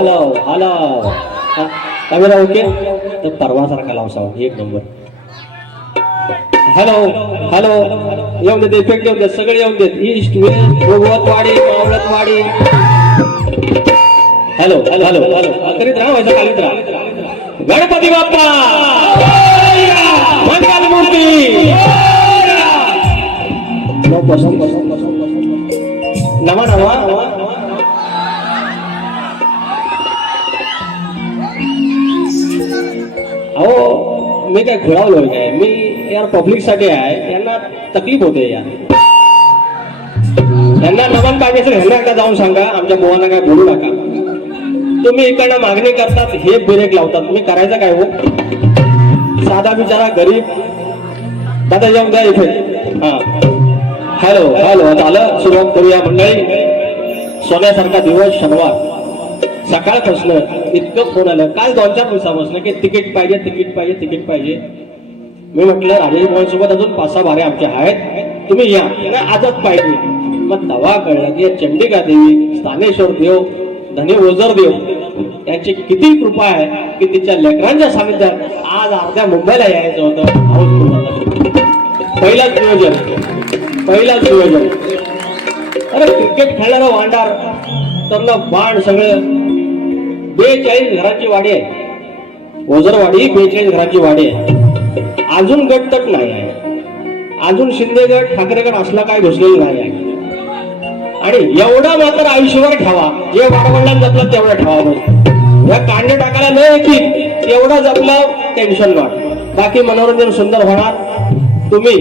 Hello hello camera okay तर परवासारखा लाव sound एक नंबर. हॅलो हॅलो येऊन देत इफेक्ट येऊन देत सगळे येऊन देत ईस्ट वेस्ट भगवतवाडी मावळतवाडी. हॅलो हॅलो हॅलो हॅलो करीत राहा व्हायचं कालीत राहा. गणपती बाप्पा मंगलमूर्ती नवा नवा अहो मी काय खुळावलोय काय मी यार पब्लिक साठी आहे यांना तकलीफ होते यार. यांना नमन पाहिजे असेल ह्यांना एकदा जाऊन सांगा आमच्या बुवांना काय बोलू नका. तुम्ही इकडनं मागणी करतात हे ब्रेक लावतात तुम्ही करायचं काय हो. साधा बिचारा गरीब दादा येऊन द्या इथे. हा हॅलो हॅलो आता आलं सुरुवात करूया मंडळी. सोन्यासारखा दिवस शनिवार सकाळपासून इतकं फोन आलं काल 2-4 दिवसापासून की तिकीट पाहिजे तिकीट पाहिजे तिकीट पाहिजे. मी म्हटलं राजेश भाऊंसोबत अजून 5-6 भारे आमचे आहेत तुम्ही या आजच पाहिजे. मग तवा कळलं की चंडिका देवी स्थानेश्वर देव धनी ओझर देव यांची किती कृपा आहे की तिच्या लेकरांच्या सानिध्यात आज अर्ध्या मुंबईला यायचं होतं. पहिलाच नियोजन. अरे क्रिकेट खेळणारा वांडार तर बाण सगळं 42 घरांची वाडी आहे. ओझरवाडी 42 घरांची वाडी आहे. अजून गट तट नाही आहे. अजून शिंदे गट ठाकरे गट असला काय घुसलेला नाही आहे. आणि एवढा मात्र आयुष्यभर ठेवा जे वाडवडिलांना जपलं तेवढा ठेवा. बस या कांडे टाकायला नाही की एवढा जपलं टेन्शन नॉट बाकी मनोरंजन सुंदर होणार. तुम्ही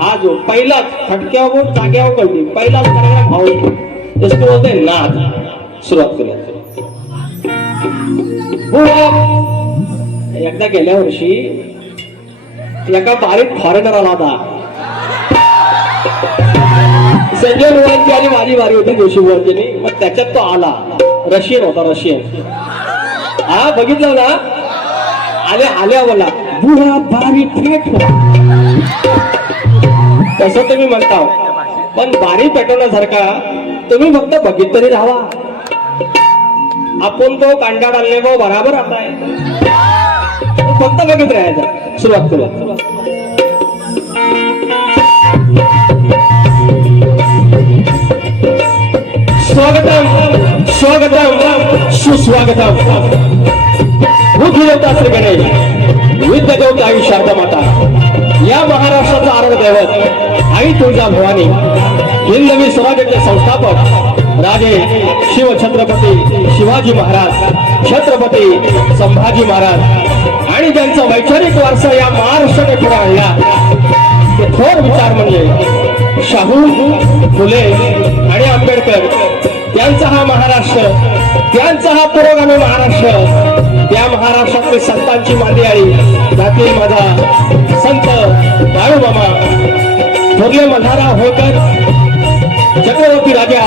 हा जो पहिलाच फटक्यावर जाग्यावर कळते पहिलाच कार्यक्रम भाऊ इसको बोलते नाद. सुरुवात करूया. एकदा गेल्या वर्षी एका बारीक फॉरेनर आला होता. संजय मुलांची आणि माझी वारी होती जोशी मुलांची. मग त्याच्यात तो आला. रशियन होता रशियन. हा बघितलं ना आल्या बोला बुडा बारी थेट तसं तुम्ही म्हणता. पण बारी पेटवण्यासारखा तुम्ही फक्त बघित तरी राहा. आपण तो कांडा डालले गो बराबर आता आहे फक्त बघत राहायचं. सुरुवात करूया. स्वागतम स्वागतम सुस्वागतम. मुख्य देवता श्री गणेश विद्या देवता आई शारदा माता या महाराष्ट्राचा आराध्य दैवत आई तुळजा भवानी हिंदवी स्वराज्याचे संस्थापक राजे शिव छत्रपती शिवाजी महाराज छत्रपती संभाजी महाराज आणि ज्यांचा वैचारिक वारसा या महाराष्ट्राने पुढे आणला ते थोर विचार म्हणजे शाहू फुले आणि आंबेडकर. त्यांचा हा महाराष्ट्र त्यांचा हा पुरोगामी महाराष्ट्र. त्या महाराष्ट्रातील संतांची मांदियाळी त्यातील माझा संत बाळूमामा थोरले मल्हारराव होळकर चक्रवर्ती राजा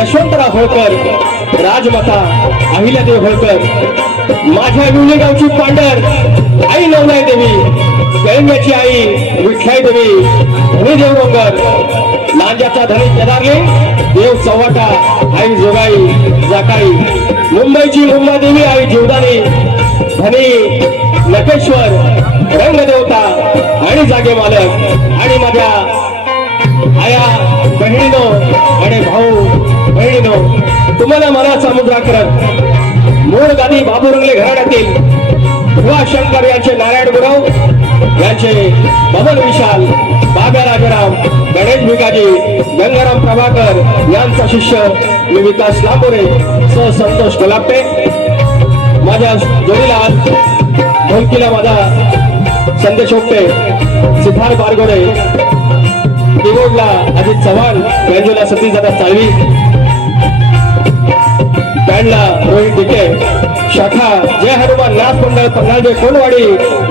यशवंतराव होळकर राजमाता अहिल्यादेवी होळकर माझ्या विवली गावची पांढर आई नवलाई देवी गळंब्याची आई विठ्ठाई देवी धनी देवडोंगर लांजाचा धनी केदारले देव चव्हाटा आई जोगाई जाकाई मुंबईची मुंबादेवी आई जीवदानी धनी नकेश्वर रंगदेवता आणि जागे मालक आणि माझ्या आया बहिणीनो आणि भाऊ बहिणीनो तुम्हाला मनाचा मुद्रा करत मूळ गादी बाबूरंगले घराण्यातील भुवा शंकर यांचे नारायण गुरव यांचे बबन विशाल बाब्या राजाराम गणेश भिकाजी गंगाराम प्रभाकर यांचा शिष्य मी विकास लांबोरे स संतोष कोल्हापे. माझ्या जोडीला ढोलकीला माझा संदेश ओपटे सिद्धार्थ बारगोडे कीबोर्डला अजित चव्हाण बेंजोला सतीश दादा चाळवी बँडला रोहित डिके शाखा जय हनुमान नाथ मंडळ पन्हाळजे कोलवाडी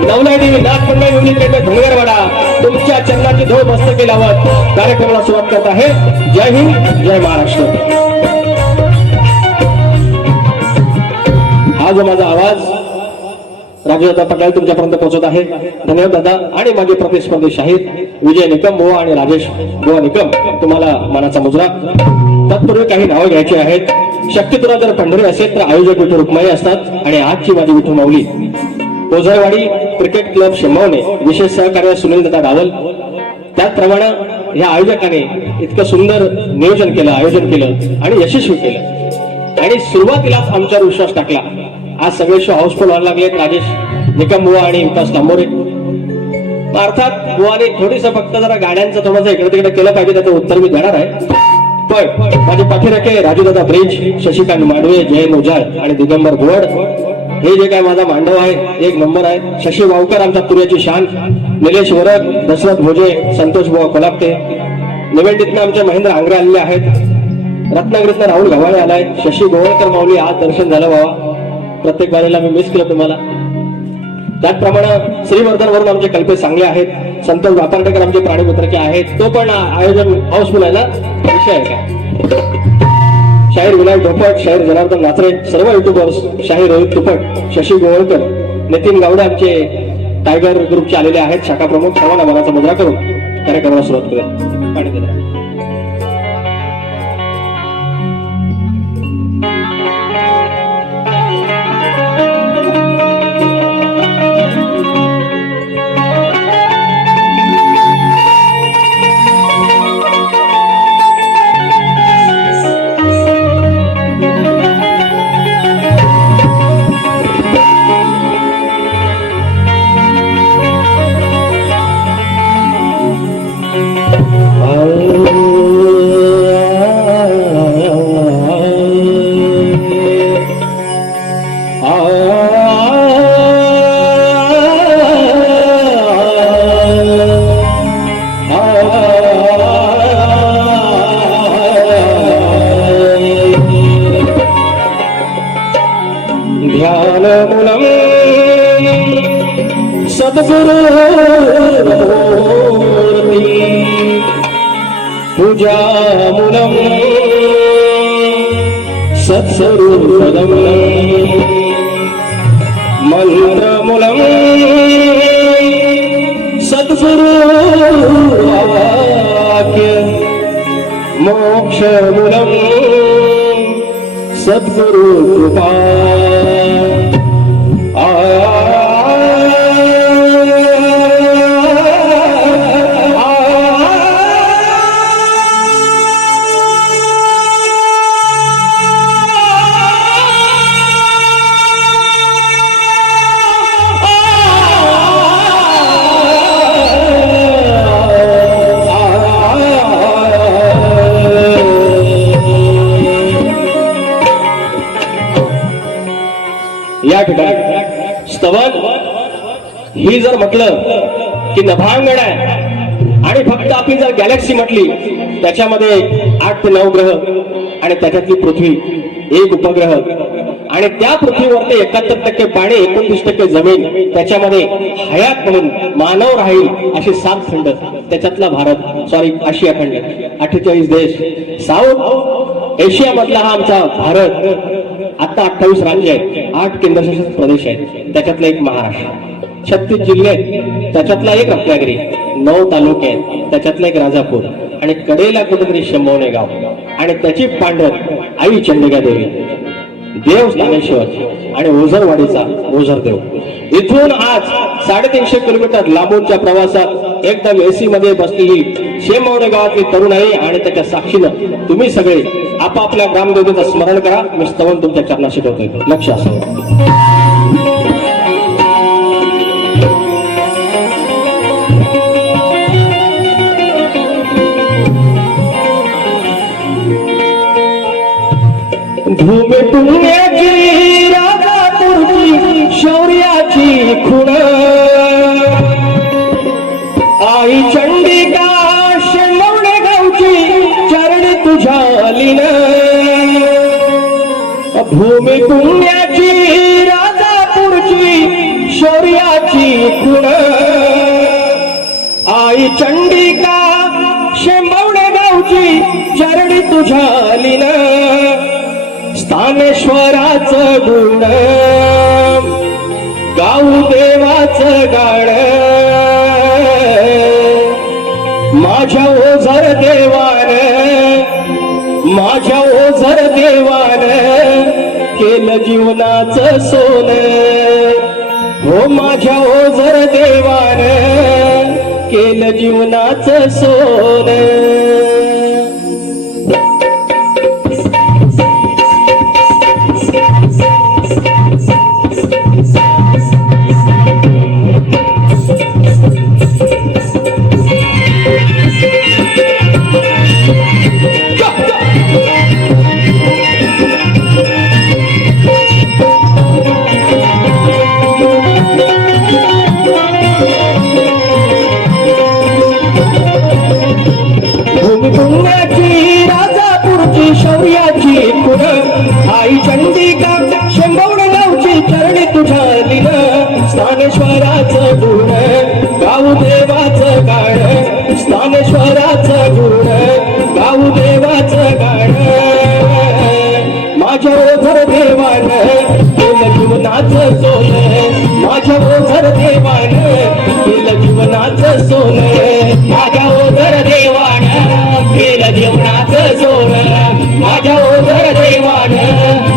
नवलादेवी नाथ मंडळ युनिट धुळगरवाडा तुमच्या चरणाची धूळ मस्तकी लावत कार्यक्रमाला सुरुवात करत आहे. जय हिंद जय महाराष्ट्र. हा जो माझा आवाज राजदादा पटेल तुमच्यापर्यंत पोहोचत आहे. धन्यवाद दादा. आणि माझे प्रतिस्पर्धी शाहीर विजय निकम बुवा आणि राजेश बुवा निकम तुम्हाला मानाचा मुजरा. तत्पूर्वी काही नावं घ्यायची आहेत. शक्ती तुला जर पंढरी असेल तर आयोजक विठू रुक्माई असतात आणि आजची माझी विठू माऊली. ओझरवाडी क्रिकेट क्लब शेंबवणे विशेष सहकार्य सुनील दादा रावल. त्याचप्रमाणे या आयोजकाने इतकं सुंदर नियोजन केलं, आयोजन केलं आणि यशस्वी केलं आणि सुरुवातीलाच आमच्यावर विश्वास टाकला. आज सगळे शो हाऊसफुल व्हायला लागलेत. राजेश निकम बुवा आणि विकास तांबोरे. अर्थात बुवाने थोडीस फक्त जरा गाड्यांचं थोडंसं इकडे तिकडे केलं पाहिजे, त्याचं उत्तर मी देणार आहे. पण माझे पाठीराखे राजूदादा ब्रिज, शशिकांत मांडवे, जयंत ओझाळ आणि दिगंबर गोवड हे जे काय माझा मांडव आहे एक नंबर आहे. शशी वावकर आमच्या तुर्याची शान, निलेश वरक, दशरथ भोजे, संतोष बुवा कोलापते. निवेंडीतनं आमचे महेंद्र आंग्रे आलेले आहेत. रत्नागिरीतनं राहुल घवाळे आलाय. शशी गोवळकर माऊली आज दर्शन झालं बाबा. प्रत्येक बारीला मी मिस केलं तुम्हाला. त्याचप्रमाणे श्रीवर्धनवरून आमचे कल्पेश चांगले आहेत. संतोष वापार्डेकर आमचे प्राणीमित्रचे आहेत. तो पण आयोजन हाऊसफुल आहे ना, विषय आहे काय. शाहीर विनायक ढोपट, शाहीर जनार्दन नाचरे, सर्व युट्यूबर्स, शाहीर रोहित तुपट, शशी गोवळकर, नितीन गावडे आमचे टायगर ग्रुपचे आलेले आहेत. शाखा प्रमुख सर्वांना मनाचा मुद्रा करून कार्यक्रमाला सुरुवात करूया. पाणी दिलं. ध्यानमूलम सद्गुरुमूर्ति पूजामूलम सत्स्वरूपदम मंत्रमूलम सद्गुरुवाक्य मोक्षमूलम सद्गुरु कृपा. या ठिकाणी स्तवन ही जर म्हटलं की नभांगण आहे आणि फक्त आपली जर गॅलेक्सी म्हटली त्याच्यामध्ये 8 ते 9 ग्रह आणि त्याच्यातली पृथ्वी एक उपग्रह आणि त्या पृथ्वीवरती 71% पाणी 29% जमीन, त्याच्यामध्ये हयात म्हणून मानव राहील असे 7 खंड, त्याच्यातला भारत, सॉरी आशिया खंड, 48 देश, साऊथ एशिया मधला हा आमचा भारत. आता 28 राज्य आहेत, 8 केंद्रशासित प्रदेश आहेत, त्याच्यातला एक महाराष्ट्र, 36 जिल्हे आहेत, त्याच्यातला एक रत्नागिरी, 9 तालुके आहेत, त्याच्यातला एक राजापूर आणि कडेला कुठेतरी शेंबवणे गाव आणि त्याची पांढर आई चंडिका देवी, देव स्थानेश्वर आणि ओझरवाडीचा ओझरदेव. इथून आज 350 किलोमीटर लांबूनच्या प्रवासात एकदम एसी मध्ये बसलेली शेंबवणे गावातली तरुणाई आणि त्याच्या साक्षीनं तुम्ही सगळे आपापल्या ग्रामदेवतेचं स्मरण करा. मी स्तवन तुमच्या चरणाशी ठेवतोय, लक्ष असो. भूमी पुण्याची राजापूरची शौर्याची खुण, आई चंडिका शेंबवणे गावची चरणी तुझ्या लीन. भूमी पुण्याची राजापूरची शौर्याची खुण, आई चंडिका शेंबवणे गावची चरणी तुझ्या लीन. स्थानेश्वराच गुण गाऊ देवाच गाण, माझ्या ओझर देवान माझ्या ओझर देवान केलं जीवनाचं सोन, हो माझ्या ओझर देवान केलं जीवनाचं सोन. पुण्याची राजापूरची शौर्याची पुण आई चंडिका शेंबवड गावची चरणी तुझ्या लीन, स्थानेश्वराचं गुण गाऊ देवाचं गाण, स्थानेश्वराचं गुण गाऊ देवाचं गाण. माझ्या ओझर देवान केलं जीवनाचं सोन, माझ्या ओझर देवान केलं जीवनाचं सोन, माझ्या ओझर देवान केलं जीवनाचं सोन, माझ्या ओझर देवान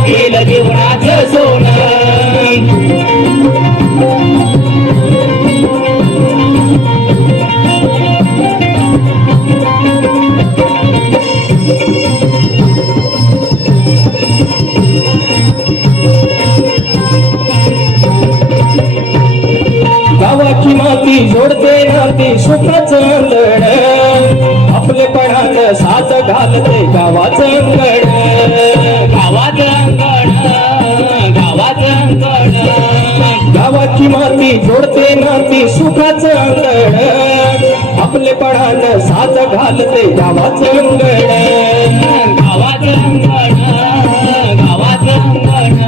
केलं जीवनाचं सोन. गावाची माती जोडते नाती सुखाचं अंगण, आपलेपणानं साथ घालते गावाचं अंगण, गावाचं अंगण, गावाचं अंगण. गावाची माती जोडते नाती सुखाचं अंगण, आपलेपणानं साथ घालते गावाचं अंगण, गावाचं अंगण, गावाचं अंगण.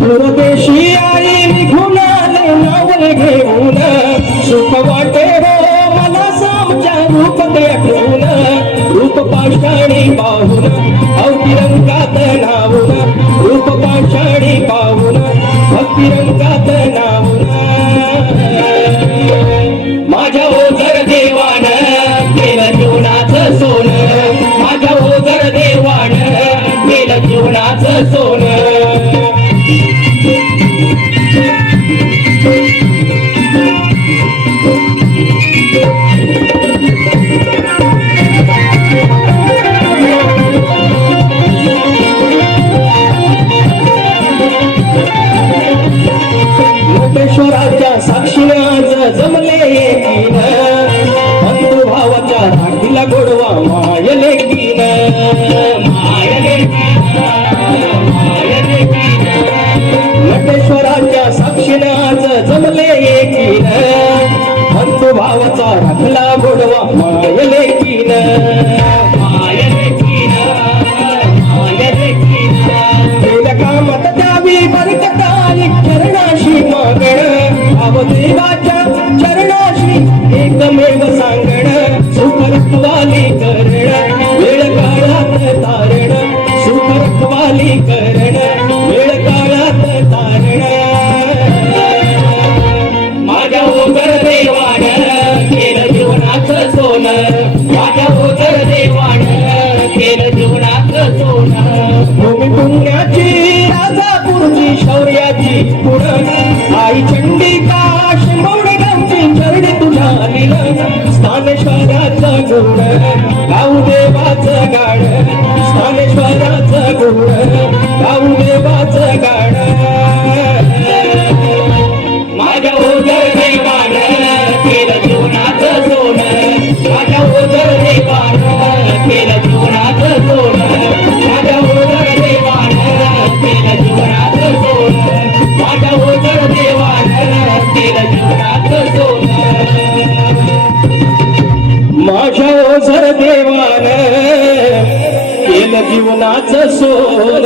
परदेशी आई निघून आले नावल घेऊन, सुख वाटे हो मला सामच्या रूप देखून, रूप पाषाणी पाहून भक्ती रंगात नावून, रूप पाषाणी पाहून भक्ती रंगात नावून. माझ्या ओझर देवान केलं जीवनाचं सोन, माझ्या ओझर देवान केलं जीवनाचं सोन. नटेश्वराच्या साक्षीने आज जमले एकीन, बंधू भावाच्या धाटीला गोडवा माय लेकीन, माय लेकीन, माय लेकीन. नटेश्वराच्या साक्षीने आज जमले एकीन, बंधू भावाचा राखला गोडवा माय लेकीन, माय लेकीन, माय लेकीन. गेल्या कामात द्यावी बरकताई चरणाशी मागण, भावदेवाच्या चरणाशी एकमेव सांगण, सुख रखवाली करण वेळ काळात तारण, सुख रखवाली करण वेळ काळात तारण. माझ्या ओझर देवान केलं जीवनाचं सोन, माझ्या ओझर देवान केलं जीवनाचं सोन. भूमी पुण्याची राजापूरची शौर्याची पुण आई चंडिका शेंबवड गावची चरणी तुझ्या लीन, स्थानेश्वराचं गुण गाऊ देवाचं गाण, स्थानेश्वराचं गुण गाऊ देवाचं गाण. माझ्या ओझर देवान केलं जीवनाचं सोन, माझ्या ओझर देवान केलं जीवनाचं सोन, माझ्या ओझर देवान केलं जीवनाचं सोन, माझ्या ओझर देवान केलं जीवनाचं सोन. माझ्या ओझर देवान केलं जीवनाचं सोन.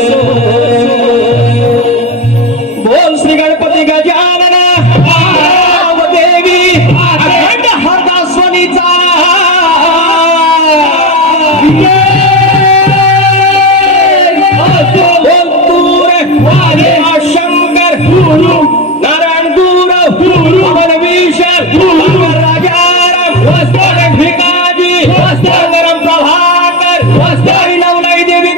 बोल श्री गणपती गजानन देवी अखंड हरदासवाणीचा बोल तूर शंकर नारायण दूर पवन विषर राजा भिकाजी प्रभाकर नवलाई देवी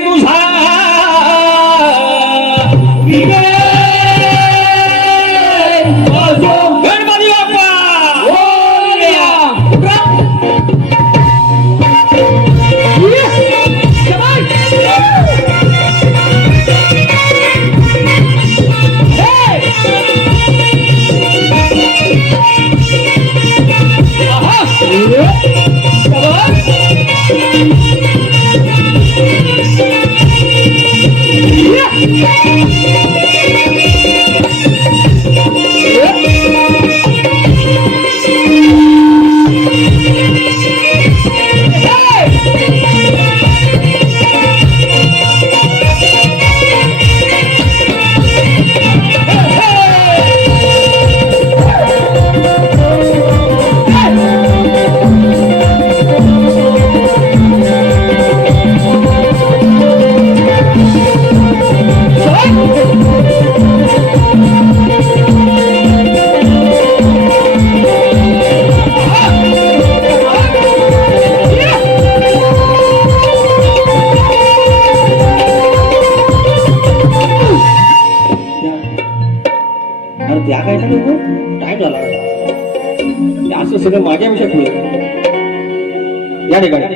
या ठिकाणी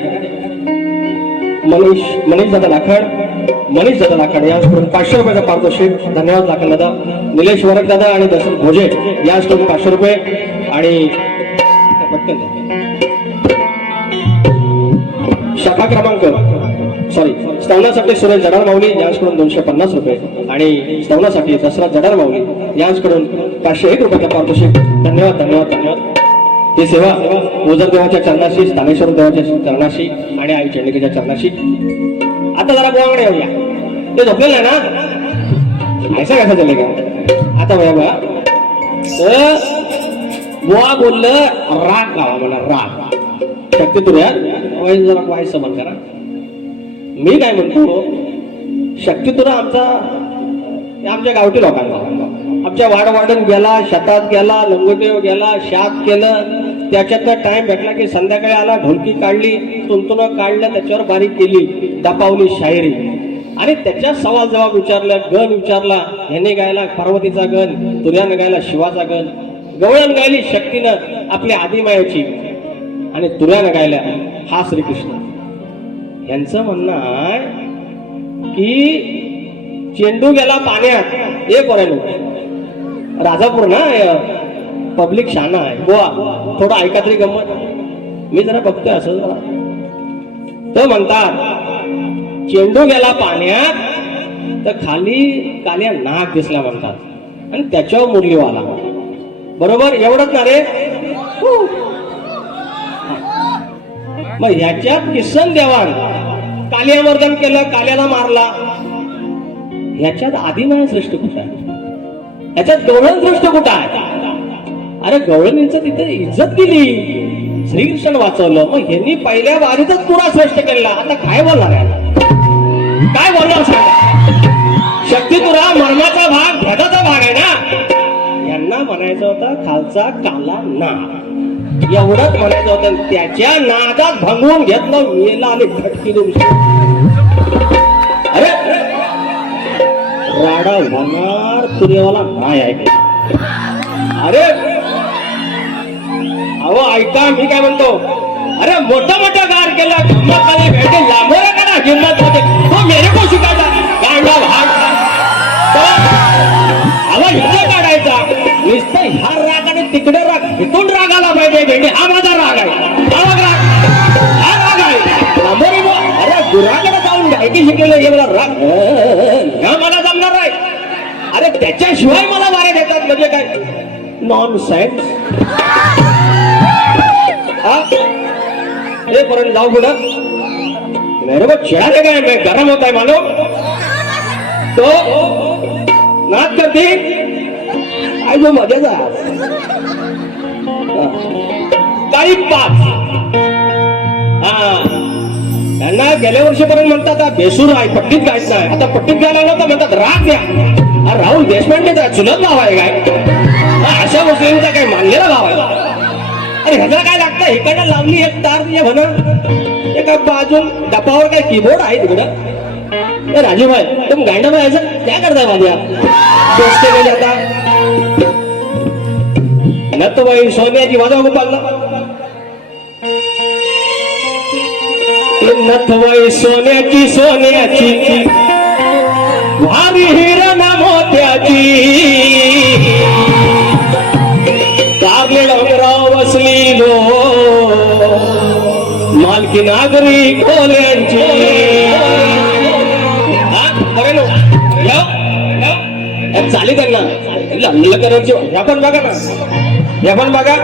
मनीष दादा लाखड याचकडून 500 रुपयाचा पारितोषिक. धन्यवाद लाखड दादा. निलेश वरक दादा आणि दशरथ भोजे याचकडून 500 रुपये. आणि पटकन शाखा क्रमांक स्तवनासाठी सुरेश जडार माऊली यांच्याकडून 250 रुपये. आणि स्तवनासाठी दसरा जडार माऊली यांच्याकडून 501 रुपयाचा पारितोषिक. धन्यवाद. ही सेवा ओझर देवाच्या चरणाशी, स्थानेश्वर देवाच्या चरणाशी आणि आई चंडिकेच्या चरणाशी. आता जरा बुवाकडे येऊया. ते झोपलेलं आहे ना, ऐसा कसा चालले का आता बघा बघा. बुवा बोललं राग गावा म्हणा, राग शक्ती तुऱ्या जरा वाईस समान करा. मी काय म्हणतो, शक्ती तुरा आमच्या गावठी लोकांना, आमच्या वाडवाडून गेला, शेतात गेला, लंगोटेव गेला, शात केलं, त्याच्यातनं टाइम भेटला की संध्याकाळी आला, ढोलकी काढली, तुंतुनं काढलं, त्याच्यावर बारीक केली, दपावली शायरी आणि त्याच्या सवाल जवाब विचारला, गण विचारला. ह्याने गायला पार्वतीचा गण, तुर्यानं गायला शिवाचा गण, गवळण गायली शक्तीनं आपल्या आदिमायाची आणि तुर्यानं गायला हा श्रीकृष्ण. यांचं म्हणणं आहे की चेंडू गेला पाण्यात, एक वरायलो राजापूर ना पब्लिक शाना आहे गोवा, थोडं ऐका तरी गंमत. मी जरा बघतोय असं जरा. तर म्हणतात चेंडू गेला पाण्यात तर खाली काल्या नाग दिसला म्हणतात आणि त्याच्यावर मुरलीवाला. बरोबर एवढंच ना रे. मग ह्याच्यात किसन देवान कालियामर्दन केलं, काल्याला मारला. ह्याच्यात आदिमाय सृष्टी कुठं आहे? ह्याच्यात गवळण सृष्टी कुठं आहे? अरे गवळणींचं तिथे इज्जत केली, श्रीकृष्ण वाचवलं. मग ह्यांनी पहिल्या वारीतच पुरा श्रेष्ठ केला. आता काय बोलणार आहे? काय बोलणार सांगा? शक्ती तुरा मर्माचा भाग, भेदाचा भाग आहे ना. यांना म्हणायचं होतं खालचा काला ना, एवढंच म्हणायचं होतं. त्याच्या नादात भंगवून घेतलं, मेला आणि खटकी तुमची. अरे राडा होणार तुरेवाला नाही आहे. अरे अहो ऐका, मी काय म्हणतो, अरे मोठं गार केलं, गंमत भेटे लांबोरा करा, हिंमत होते तो मेरे को शिकायचा गांडा भाग. हिंद काढायचा नुसतं ह्या राग आणि तिकडे राग, इथून राग आला पाहिजे. भेंडे हा माझा राग आहे, हा राग आहे लांबोरी. अरे गुराकडे जाऊन गायकी शिकलेलं हे मला राग ह्या मला जमणार आहे. अरे त्याच्याशिवाय मला वारे देतात म्हणजे काय नॉन सेन्स. हे पर्यंत जाऊ पुढं मेरे को चिढ़ाने गए, मैं गरम होता है मालूम. तो नाच करते आई जो मजेचा काही 5 त्यांना गेल्या वर्षीपर्यंत म्हणतात बेसूर आहे, पट्टीत गायच नाही. आता पट्टीत गायला तर म्हणतात राग द्या. राहुल देशपांडेचा चुलत भाव आहे काय? अशा मुस्लिमचा काय मानलेला भाव आहे? अरे ह्याला काय लागतं? इकडनं लावली एक तार दिया म्हणा, एका बाजून डपावर काय कीबोर्ड आहे तिकडं. राजीभाई तुम गायना में ऐसा क्या करता है वादिया? सोचते नहीं जाता न तो भाई सोनियाची वाजवा गोपाल नथवाई सोन्याची भारी हिरण मोत्याची कारले डोंगराव वसली लो मालकी नागरी खोल्यांची. चाली त्यांना लग्न करायची. ह्या पण बघा ना, ह्या पण बघा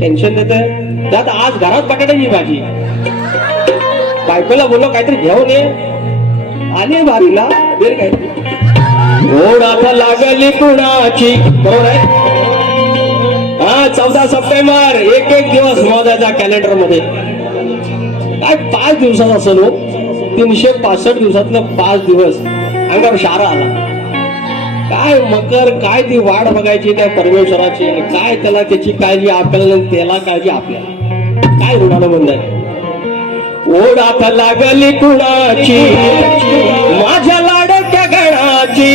टेन्शन देते. त्यात आज घरात बटाट्याची भाजी, बायकोला बोललो काहीतरी घेऊन ये, आले बारीला बेर काय घोडाला लागली कुणाची. बरोबर आहे. हा 14 सप्टेंबर एक दिवस मोजायचा कॅलेंडर मध्ये. काय 5 दिवसाचा असेल, 365 दिवसातलं 5 दिवस अंगावर शारा आला. काय मकर, काय ती वाट बघायची त्या परमेश्वराची, आणि काय त्याला त्याची काळजी आपल्याला, त्याला काळजी आपल्याला. काय ऋणानं बंद आहे. ओढात लागली कुणाची माझ्या लाडक्या गणाची.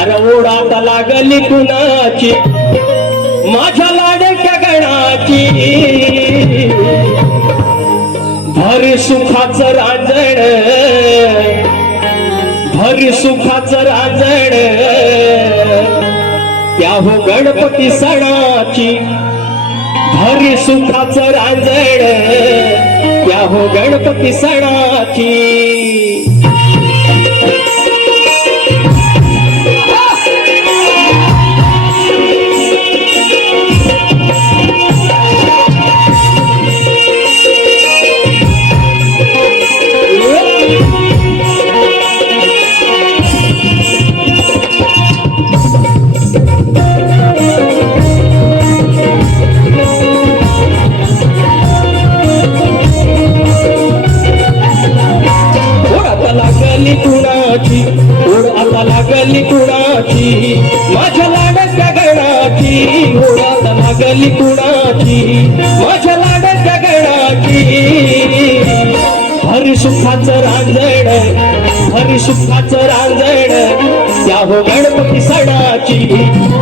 अरे ओढात लागली कुणाची माझ्या भर सुखाचं रांजण, भर सुखाचं रांजण त्या हो गणपती सणाची, भर सुखाचं रांजण त्या हो गणपती सणाची. लागली कुणाची ओढ आता लागली कुणाची, माझ्या लाडक्या गणाची ओढ आता लागली कुणाची, माझ्या लाडक्या गणाची. हरी सुखाचं रांजण, हरी सुखाचं रांजण त्या हो गणपती सणाची,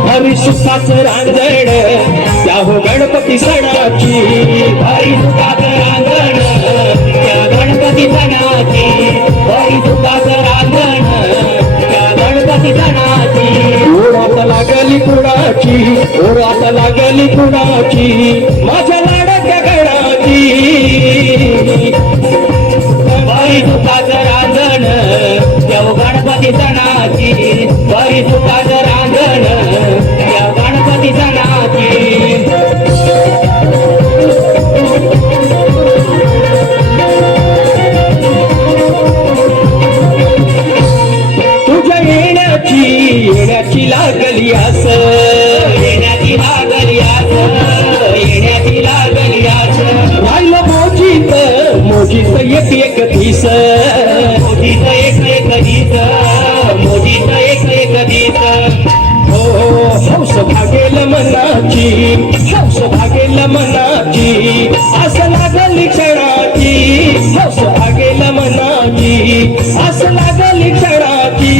हरी सुखाचं रांजण त्या हो गणपती सणाची. हरी सुखाचं रांजण त्या गणपती सणाची, हरी सुखाचं रांजण त्या गणपती सणाची. ओढ आता लागली कुणाची, ओढ आता लागली कुणाची, माझ्या लाडक्या गणाची. हरी सुखाचं रांजण त्या गणपती सणाची, हरी सुखाचं रांजण त्या गणपती सणाची. येण्याची लागली आस, येण्याची लागली आस, येण्याची लागली आस. राहिलं मोजीत, मोजीत एक एक दिस, मोजीत एक एक दिस, मोजीत एक एक दिस. हो हौस भागेल मनाची, हौस भागेल मनाची, असं लागली क्षणाची, हौस भागेल मनाची, असं लागली क्षणाची.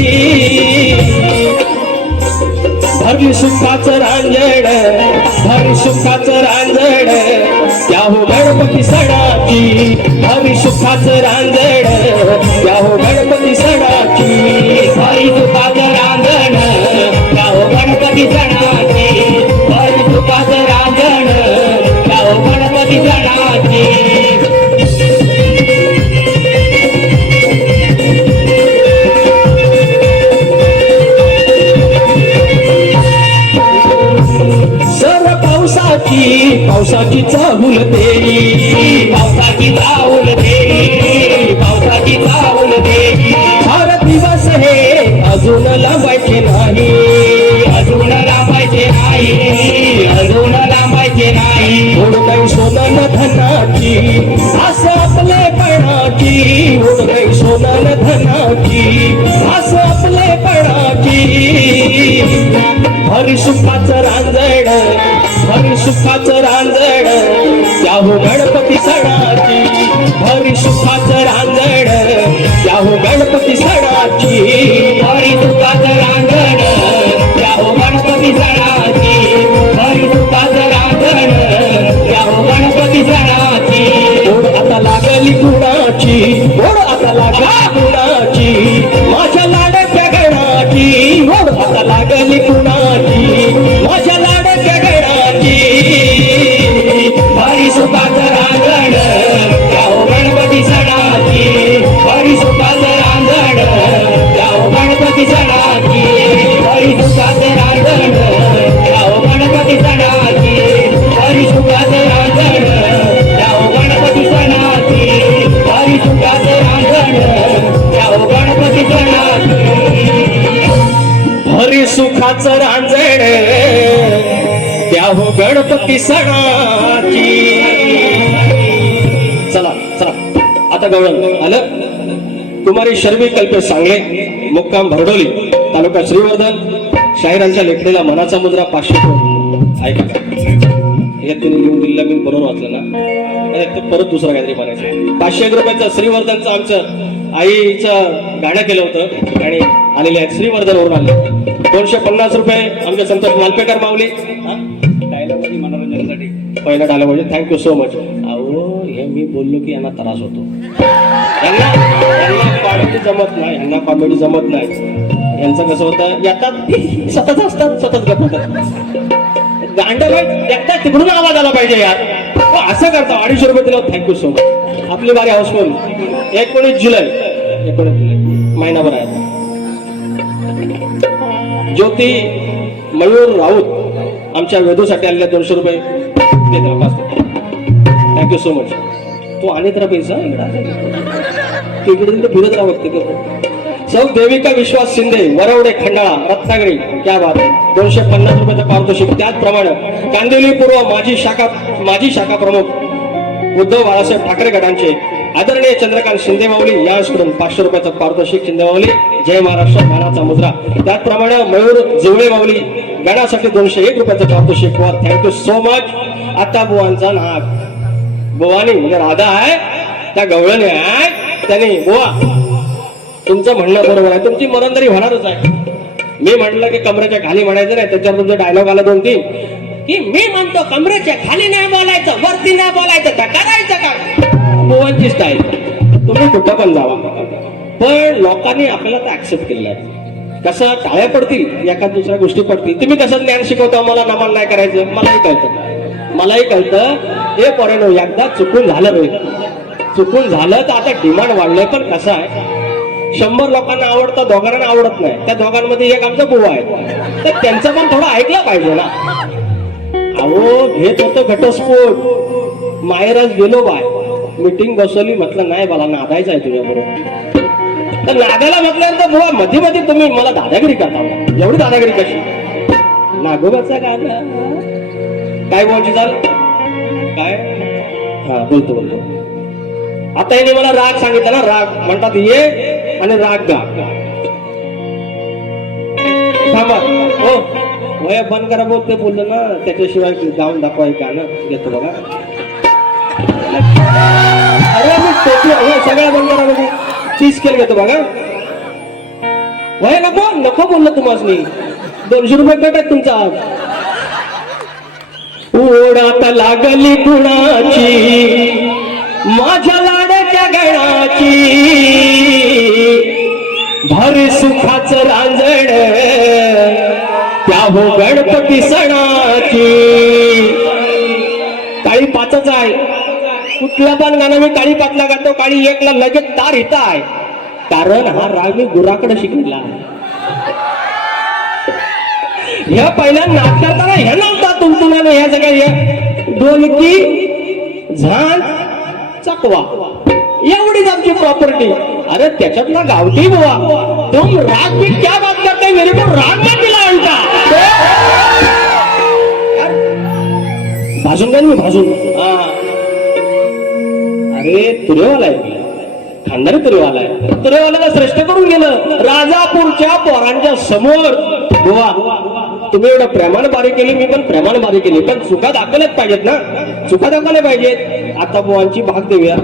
भरली सुखाचं रांजण, भरी सुखाचं रांजण त्या हो गणपती सणाची, भरी सुखाचं रांजण त्या हो गणपती सणाची. हरी सुखाचं रांजण त्या हो गणपती सणाची, हरी सुखाचं रांजण त्या हो गणपती सणाची. पावसाची चाहूल देई, पावसाची चाहूल देई, पावसाची चाहूल देई. फार दिवस हे अजून लांबायचे नाही, अजून लांबायचे नाही, अजून लांबायचे नाही. ओढ काही सोनन धनाची, असं आपलेपणाची, ओढ काही सोनन धनाची, असं आपलेपणाची. हरी सुखाचं रांजण, हरी सुखाचं रांजण त्या हो गणपती सणाची, हरी सुखाचं रांजण त्या हो गणपती सणाची. हरी सुखाचं रांजण त्या हो गणपती सणाची, हरी सुखाचं रांजण त्या हो गणपती सणाची. ओढ आता लागली कुणाची, ओढ आता लागली कुणाची, माझ्या लाडक्या गणाची, ओढ आता लागली कुणाची, माझ्या लाडक्या गणाची. हरी सुखाचं रांजण त्या हो गणपती सणाची, हरी सुखाचं रांजण त्या हो गणपती सणाची, हरी सुखाचं रांजण त्या हो गणपती सणाची, हरी सुखाचं रांजण त्या हो गणपती सणाची, हरी सुखाचं रांजण त्या हो गणपती सणाची. हरी सुखाचं रांजण त्या हो गणपती सणाची. चला चला आता गवळण आलं. कुमारी शर्वी कल्पेश सांगले, मुक्काम भरडोली, तालुका श्रीवर्धन. शाहिरांच्या लेखणीला मनाचा मुद्रा 500 रुपये. ऐका का यात तिने लिहून दिलेला मी बरोबर वाचलं ना, ते परत दुसरा काहीतरी म्हणायचं. 500 रुपयाचं श्रीवर्धनचं आमचं आईचं गाणं केलं होतं आणि आलेले आहेत श्रीवर्धनवरून आले. 250 रुपये आमच्या संतोष मालपेकर माऊली, मनोरंजनासाठी पहिला डायलॉग म्हणजे थँक्यू सो मच. अहो हे मी बोललो की यांना त्रास होतो. यांना कॉमेडी जमत नाही, यांना कॉमेडी जमत नाही. यांचं कसं होतं, येतात सतत असतात, सतत गप्पतात. गांड एकदा तिकडून आवाज आला पाहिजे यार. असं करता 250 रुपये दिला, थँक्यू सो मच. आपली बारी हाऊसफुल. 19 जुलै महिनाभर आहे. ज्योती मयूर राऊत आमच्या वेदूसाठी आलेल्या 200 रुपये थँक्यू सो मच. तो आणि तर पैसा इकडे फिरत राहत. सौ देविका विश्वास शिंदे वरवडे खंडाळा रत्नागिरी, क्या बात आहे. 250 रुपयाचं पारितोषिक. त्याचप्रमाणे कांदिवली पूर्व माजी शाखा प्रमुख उद्धव बाळासाहेब ठाकरे गटांचे आदरणीय चंद्रकांत शिंदे माऊली यांच्याकडून 500 रुपयाचं पारितोषिक. शिंदे माऊली जय महाराष्ट्र मानाचा मुद्रा. त्याचप्रमाणे मयूर जिवळे माऊली गणासाठी 201 रुपयाचं पारितोषिक. वर थँक्यू सो मच. आता बुवांचा नाग बुवानी म्हणजे राधा आहे, त्या गवळणी आहे त्याने. बुवा तुमचं म्हणणं बरोबर आहे, तुमची मरणदरी होणारच आहे. मी म्हटलं की कमरेच्या खाली म्हणायचं नाही, त्याच्यावर तुमचा डायलॉग आला 2-3 की मी म्हणतो कमरेच्या खाली नाही बोलायचं, वरती नाही बोलायचं, तर करायचं का. बुवांची स्टाईल. तुम्ही कुठं पण जावा, पण लोकांनी आपल्याला तर ऍक्सेप्ट केलेलं आहे. कसं टाळ्या पडतील, एका दुसऱ्या गोष्टी पडतील. तुम्ही कसं ज्ञान शिकवता, मला नमन नाही करायचं, मलाही कळतं. हे पोरांनो एकदा चुकून झालं रे, चुकून झालं तर आता डिमांड वाढलंय. पण कसं आहे, 100 लोकांना आवडतं, दोघांना आवडत नाही. त्या दोघांमध्ये एक आमचा बुवा आहे, तर त्यांचं पण थोडं ऐकलं पाहिजे ना. अहो घेत होतं घटस्फोट, माहेराज गेलो बाय, मीटिंग बसवली, म्हटलं नाही मला नादायचं आहे तुझ्या बरोबर. तर नादायला म्हटल्यानंतर बुवा मध्ये मध्ये तुम्ही मला दादागिरी करता. एवढी दादागिरी कशी. नागोबाचा गाणं काय बोलायची चाल काय. हा बोलतो. आता याने मला राग सांगितलं ना, राग म्हणतात ये आणि राग गा. थांबा हो, वया बंद करा. बोल ते बोललं ना, त्याच्याशिवाय गाऊन दाखवाय का ना घेतो बघा. अरे मी सगळ्या बंद करा म्हणजे 30 केलं घेतो बघा. वय नको बोललं तुम्हाला. 200 रुपये कट आहे तुमचा. ओढात लागली कुणाची माझ्या लाडाच्या गणाची, भर सुखाचं रांजण त्या हो गणपती सणाची. काळी 5च आहे. कुठलं पण गाणं मी काळी 5ला गातो, काळी 1ला लगेच तार हित आहे. कारण हा राग मी गुराकडे शिकलेला. ह्या पहिल्या नाटकाला ह्या नव्हता तुमच्या ह्या सगळ्या ढोलकी झांज चकवा एवढीच आमची प्रॉपर्टी. अरे त्याच्यातला गावठी बुवा तुम राग मी क्या बात करते, मेरे को राग में दिला आणता. भाजून काय मी भाजून. अरे तुरेवाला आहे, खानदारी तुरेवाला आहे. तुरेवाल्याला श्रेष्ठ करून गेलं राजापूरच्या पोरांच्या समोर. बुवा तुम्ही एवढं प्रेमाने बारी केली, मी पण प्रेमाने बारी केली, पण चुका दाखवल्याच पाहिजेत ना, चुका दाखवल्या पाहिजेत. आता बुवांची भाग देऊया.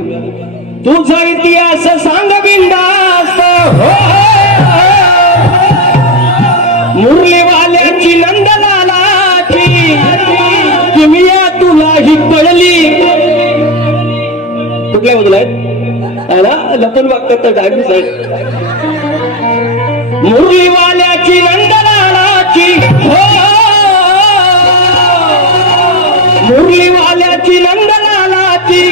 तुझा इतिहास सांग बिंदास्त, मुरलीवाल्याची नंदलालाची किमिया तुला ही कळली. कुठल्या बाजूला आहेत लपून बघतात तर डावी साईड. मुरलीवाल्याची नंदलालाची, मुरलीवाल्याची नंदलालाची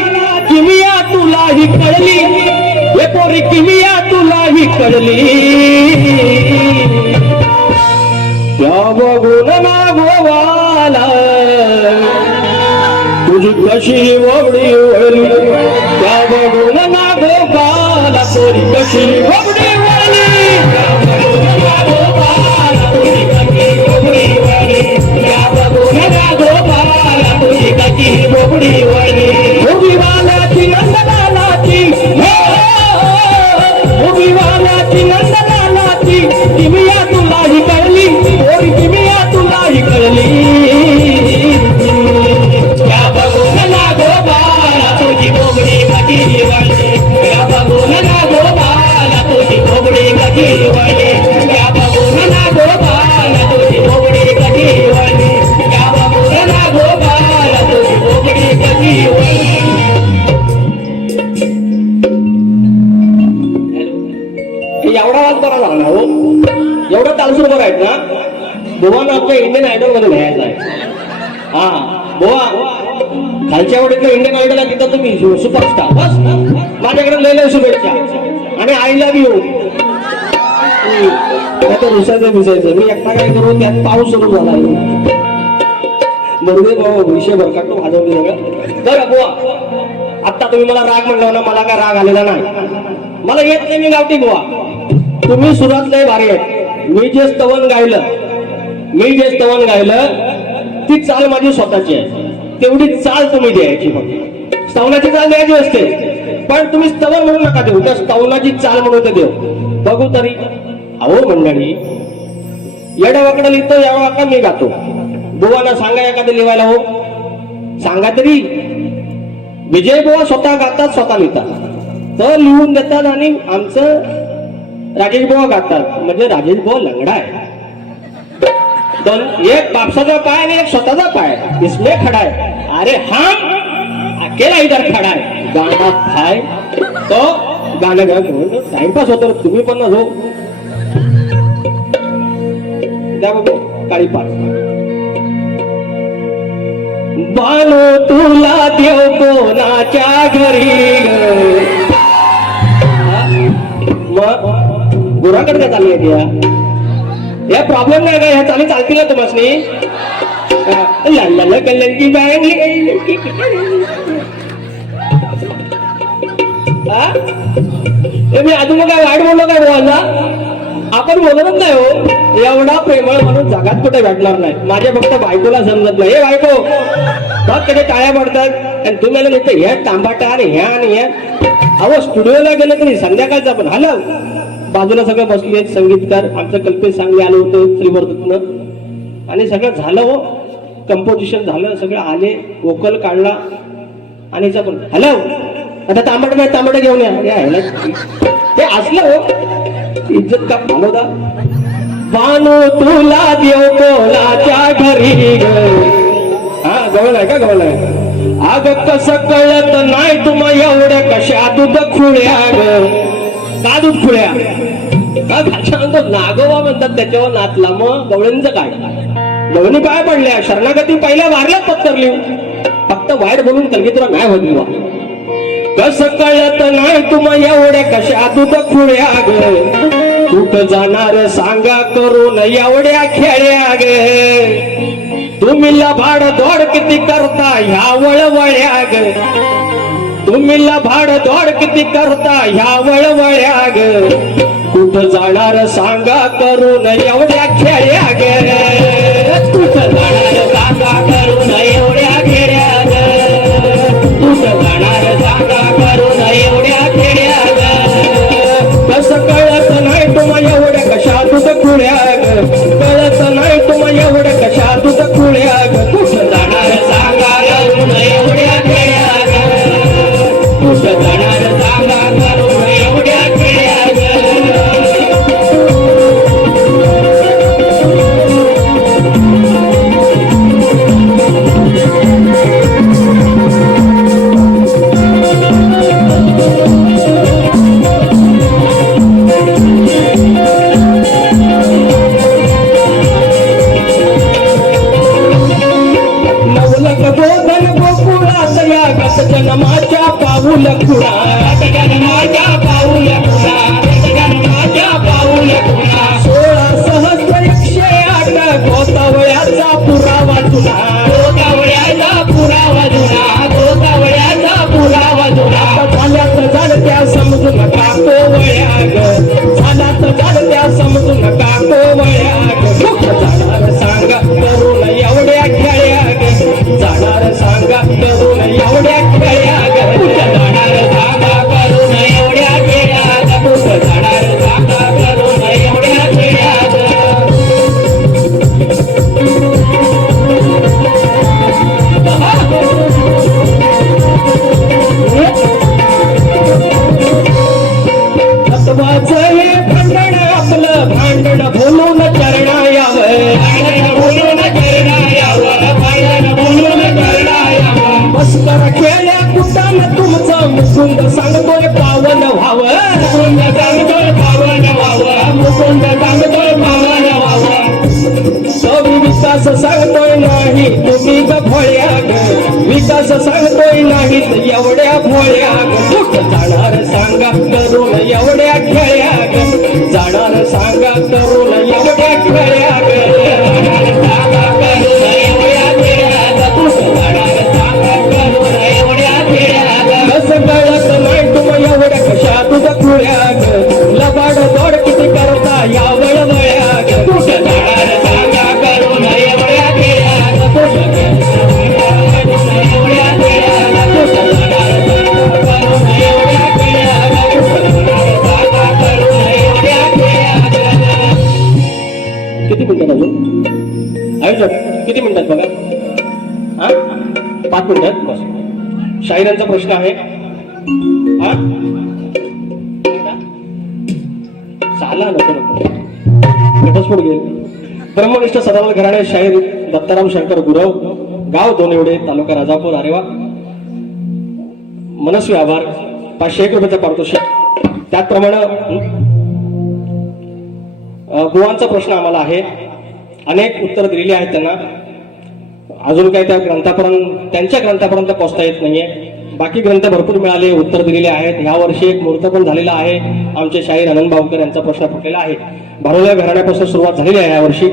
किमिया तुला ही कळली. हे पोरी किमिया तुला ही कळली. त्या बघून नागोवाला तुझी कशी वगडी वळली. त्या बघून नागोबाला तुझी कशी वगडी वळली. मुरलीवाल्याची नंदलालाची, मुरलीवाल्याची नंदलालाची किमिया तुला ही कळली. पोरी किमिया तुला ही कळली. या बघून नागोबाला तुझी बोबडी कधी वळली. या बघून नागोबाला तुझी बोबडी कधी वळली. या बघून नागोबाला तुझी बोबडी कधी वळली. या बघून नागोबाला तुझी बुवानं आमच्या इंडियन आयडॉल मध्ये न्यायचा आहे. हा बुवा खालच्या वडीतलं इंडियन आयडॉल आहे तिथं तुम्ही सुपरस्टार बस. माझ्याकडे लय लय शुभेच्छा आणि आय लव्ह यू. आता रुसायचं मी एकटा काय करू त्यात पाऊस सुरू झाला. बरोबर भाऊ विषय भरकाटतो माझं सगळं. बरं बुवा आता तुम्ही मला राग म्हणला ना, मला काय राग आलेला नाही. मला येत नाही, मी गावठी बुवा. तुम्ही सुरात लय भारी आहे. मी जे स्तवन गायलं ती चाल माझी स्वतःची आहे. तेवढी चाल तुम्ही द्यायची. मग स्तवनाची चाल द्यायची असते पण तुम्ही स्तवन म्हणू नका देऊ, त्या स्तवनाची चाल म्हणून ते देऊ. बघू तरी. अहो मंडळी येडावाकडं लिहितो यावाका मी गातो. बुवाना सांगा एखादं लिहायला हो सांगा तरी. विजय बुवा स्वतः गातात स्वतः लिहितात तर लिहून देतात आणि आमचं राजेश बुवा गातात म्हणजे राजेश बुवा लंगडा आहे. एक बापसाचा पाय आणि एक स्वतःचा पाय इसमें खडा है. अरे हम अकेला इधर खडा है. गाणं खाय तो गाणं गा घेऊन टाइमपास होतो. तुम्ही पण ना हो द्या बघू काळी पाच. बानो तुला देव कोणाच्या घरी मग गुराकडे काय चालली आहे या प्रॉब्लेम नाही का ह्या चाली चालतील ना तुम्हाला. कलरची बँग मी अजून काय वाईट बोललो काय बोला. आपण बोलतच नाही हो. एवढा प्रेमळ माणूस जगात कुठे भेटणार नाही. माझ्या फक्त बायकोला समजत नाही. हे बायको बघ कधी टाळ्या पडतात आणि तुम्हाला नुसतं ह्या तांबाटा आणि ह्या आणि ह्या. अहो स्टुडिओला गेलं तरी संध्याकाळचं पण हॅलो बाजूला सगळं बसले आहेत संगीतकार. आमचं कल्पेश सांगली आलं होतं श्रीवर्धतनं आणि सगळं झालं हो. कंपोजिशन झालं सगळं आले वोकल काढला आणि पण हॅलो आता तांबट नाही तांबट घेऊन या हे असलं हो. इज्जत का भानोदा. बानो तुला देव कोणाच्या घरी हा गवळ आहे का गवळ आहे. अग कसं कळत नाही तुम्हा एवढ्या कशा दूध खुळ्या का दूध खुळ्या का भाषांतर नागोबा म्हणतात त्याच्यावर नाचला. मग गवळींचं काय गवळणी पाय पडल्या शरणागती पहिल्या वारल्याच पत्करली. फक्त वाईट बोलून कलगीतुरा नाही होत बुवा. कसं कळत नाही तुम्हा एवढ्या कशा दूध खुळ्या ग. कुठं जाणार सांगा करून एवढ्या खेळ्या ग. तुम्ही लभाड दोड किती करता ह्या वळवळ्या ग. तुम्ही लभाड दोड किती करता ह्या वळवळ्या ग. कुठं जाणार सांगा करून एवढ्या खेळ्या ग. कुठं जाणार सांगा करून एवढ्या खेळ्या ग. कुठं जाणार सांगा करून एवढ्या खेळ्या ग. कसं कळत नाही तुम्हा एवढ्या कशा दूध खुळ्या ग. कळत नाही तुम्हा एवढ्या कशा दूध खुळ्या ग. कुठं जाणार सांगा करून एवढ्या खेळ्या ग. कुठं जाणार सांगा करून एवढ्या खेळ्या ग. जन्माच्या पाऊल खुणा जन्माच्या पाऊल खुणा जन्माच्या पाऊल खुणा 16,108 गोतावळ्याचा पुरावा जुना. गोतावळ्याचा पुरावा जुना. गोतावळ्याचा पुरावा जुना. झाल्याचं झालं त्या समजू नका कोवळ्या ग. झाल्याचं झालं त्या समजू नका कोवळ्या ग. जाणार सांगा करून एवढ्या खेळ्या ग. जाणार सांगा करून एवढ्या खेळ्या ग. कुठं जाणार सांगा करून एवढ्या खेळ्या ग. कुठं जाणार सांगा करून एवढ्या खेळ्या ग. तत्वाचं हे भांडण आपलं भांडण बोलून चरणा यावं. भांडण बोलून चरणा यावं. भांडण बोलून चरणा यावं. मस्कर खेळ्या कुटान तुमचं मुकुंद सांगतोय पावन व्हावं. मुकुंद सांगतोय पावन व्हावं. मुकुंद सांगतोय पावन व्हावं. करीत एवढ्या भोळ्या कुठं जाणार सांगा करून एवढ्या खेळ्या जाणार सांगा करून एवढ्या खेळ्या जाणार सांगा करून एवढ्या खेड्यात कुठं जाणार सांगा करून एवढ्या खेड्यात कसं कळत नाही तुम एवढ्या कशा तुझ्या खुळ्या लबाड दोड किती करता या वळवळ्या कुठं जाणार सांगा करून एवढ्या खेड्यात कुठं एवढ्या खेड्यात कुठं जाणार सांगा करून एवढ्या खेड्यात कुठं जाणार सांगा करून एवढ्या खेड्यात किती मिनिटात अजून आयुष्यात किती मिनिटात बघा हा 5 मिनिटात बस शाहिरांचा प्रश्न आहे हा साला नको घटस्फोट घेईल ब्रह्मनिष्ठ सदावर घराणे शाहीर दत्ताराम शंकर गुरव गाव दोनवडे तालुका राजापूर आरेवा मनस्वी आभार 501 रुपयाचा पारितोषिक त्याचप्रमाणे बुवांचा प्रश्न आम्हाला आहे अनेक उत्तर दिलेली आहेत त्यांना अजून काही त्या ग्रंथापर्यंत त्यांच्या ग्रंथापर्यंत पोहोचता येत नाहीये बाकी ग्रंथ भरपूर मिळाले उत्तर दिलेले आहेत ह्या वर्षी एक मुहूर्त पण झालेला आहे आमचे शाहीर आनंद भावकर यांचा प्रश्न फुटलेला आहे भारोल्या घराण्यापासून सुरुवात झालेली आहे यावर्षी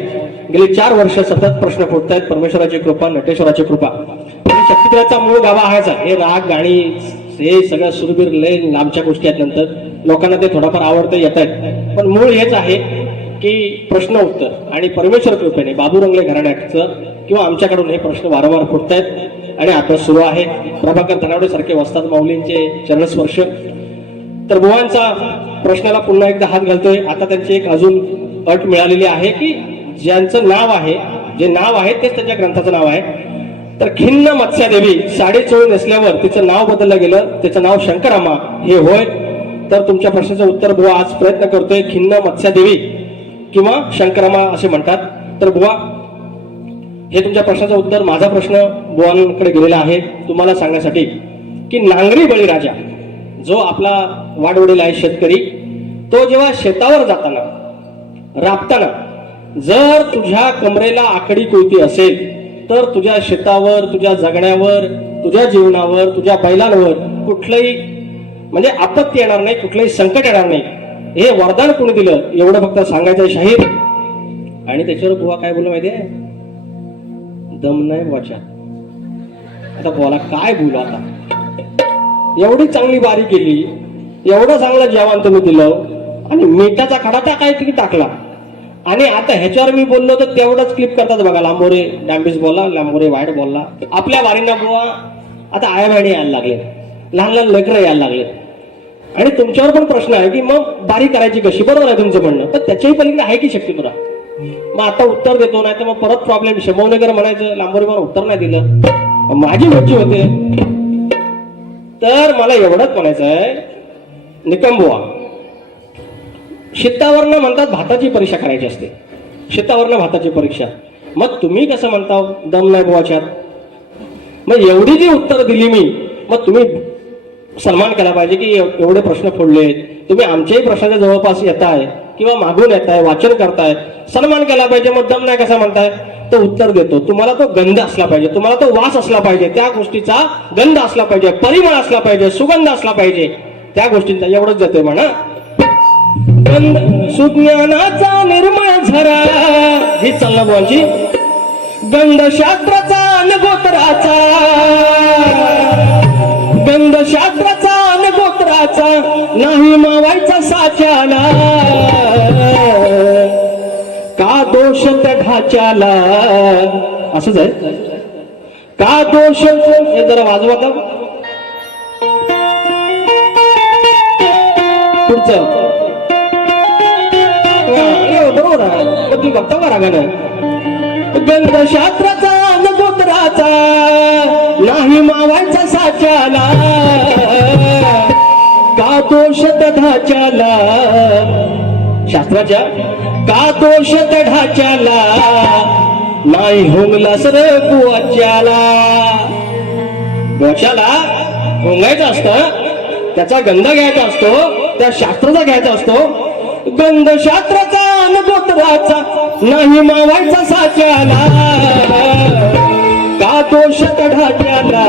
गेली 4 वर्ष सतत प्रश्न फुटत आहेत परमेश्वराची कृपा नटेश्वराची कृपा शक्तिदेवाचा मूळ गाभा आहेच हे राग गाणी हे सगळं सुरबीर लय लांबच्या गोष्टी आहेत नंतर लोकांना ते थोडाफार आवडतं येत आहेत पण मूळ हेच आहे की प्रश्न उत्तर आणि परमेश्वर कृपेने बाबू रंगले घराण्याचं किंवा आमच्याकडून हे प्रश्न वारंवार फुटत आहेत आणि आता सुरू आहे प्रभाकर धनावडे सारखे वस्ताद माऊलींचे चरणस्पर्श तर बुवांचा प्रश्नाला पुन्हा एकदा हात घालतोय आता त्यांची एक अजून अट मिळालेली आहे की ज्यांचं नाव आहे जे नाव आहे तेच त्यांच्या ग्रंथाचं नाव आहे तर खिन्न मत्स्यादेवी साडी चोळी नेसल्यावर तिचं नाव बदललं गेलं त्याचं नाव शंकरामा हे होय तर तुमच्या प्रश्नाचं उत्तर बुवा आज प्रयत्न करतोय खिन्न मत्स्यादेवी किंवा शंकरामा असे म्हणतात तर बुवा हे तुमच्या प्रश्नाचं उत्तर माझा प्रश्न बुवांकडे गेलेला आहे तुम्हाला सांगण्यासाठी की नांगरी बळीराजा जो आपला वाडवडील आहे शेतकरी तो जेव्हा शेतावर जाताना राबताना जर तुझ्या कमरेला आकडी कोयती असेल तर तुझ्या शेतावर तुझ्या जगण्यावर तुझ्या जीवनावर तुझ्या बैलांवर कुठलंही म्हणजे आपत्ती येणार नाही कुठलंही संकट येणार नाही हे वरदान कोणी दिलं एवढं फक्त सांगायचं शाहीर आणि त्याच्यावर बुवा काय बोलू माहितीये दम नाही वाचा आता बोला काय बोलू आता एवढी चांगली बारी केली एवढं चांगलं जेवण तुम्ही दिलं आणि मिठाचा खडा काय किती टाकला आणि आता ह्याच्यावर मी बोललो तर तेवढंच क्लिप करतात बघा लांबोरे डॅम्बिस बोलला लांबोरे वाईट बोलला आपल्या वारींना बुवा आता आया बहिणी यायला लागले लहान लहान लेकरं यायला लागले आणि तुमच्यावर पण प्रश्न आहे की मग बारी करायची कशी बरोबर आहे तुमचं म्हणणं तर त्याच्याही पलीकडे आहे की शक्ती तुला मग आता उत्तर देतो नाही तर मग परत प्रॉब्लेम शंभवनेकर म्हणायचं लांबोरे मला उत्तर नाही दिलं माझी मर्जी होते तर मला एवढंच म्हणायचं आहे निकंबुवा शेतावरनं म्हणतात भाताची परीक्षा करायची असते शेतावरनं भाताची परीक्षा मग तुम्ही कसं म्हणता दम नाही बुवाच्यात मग एवढी जी उत्तर दिली मी मग तुम्ही सन्मान केला पाहिजे की एवढे प्रश्न फोडलेत तुम्ही आमच्याही प्रश्नाच्या जवळपास येताय किंवा मागून येताय वाचन करताय सन्मान केला पाहिजे मग दम नाही कसा म्हणताय तो उत्तर देतो तुम्हाला तो गंध असला पाहिजे तुम्हाला तो वास असला पाहिजे त्या गोष्टीचा गंध असला पाहिजे परिमळ असला पाहिजे सुगंध असला पाहिजे त्या गोष्टींचा एवढंच देतोय म्हणा गंध सुज्ञानाचा निर्मळ झरा ही चालना बुवांची गंध शास्त्राचा अनगोत्राचा गंध शास्त्राचा अनगोत्राचा नाही मावायचा साच्याला का दोष त्या ढाच्याला असंच आहे का दोष हे जरा वाजवा का पुढचं बरोबर आहे पण तुम्ही बघता का रागानं गंध शास्त्राचा अनगोत्राचा नाही मावायचा साच्याला का दोष ढाच्याला शास्त्राच्या का दोष ढाच्याला नाही होंगलास रे बुवाच्याला बुवाच्याला होंगायचं असतं त्याचा गंध घ्यायचा असतो त्या शास्त्राचा घ्यायचा असतो गंध शास्त्राचा अनगोत्राचा नाही मावायचा साच्याला का का दोष तढाच्याला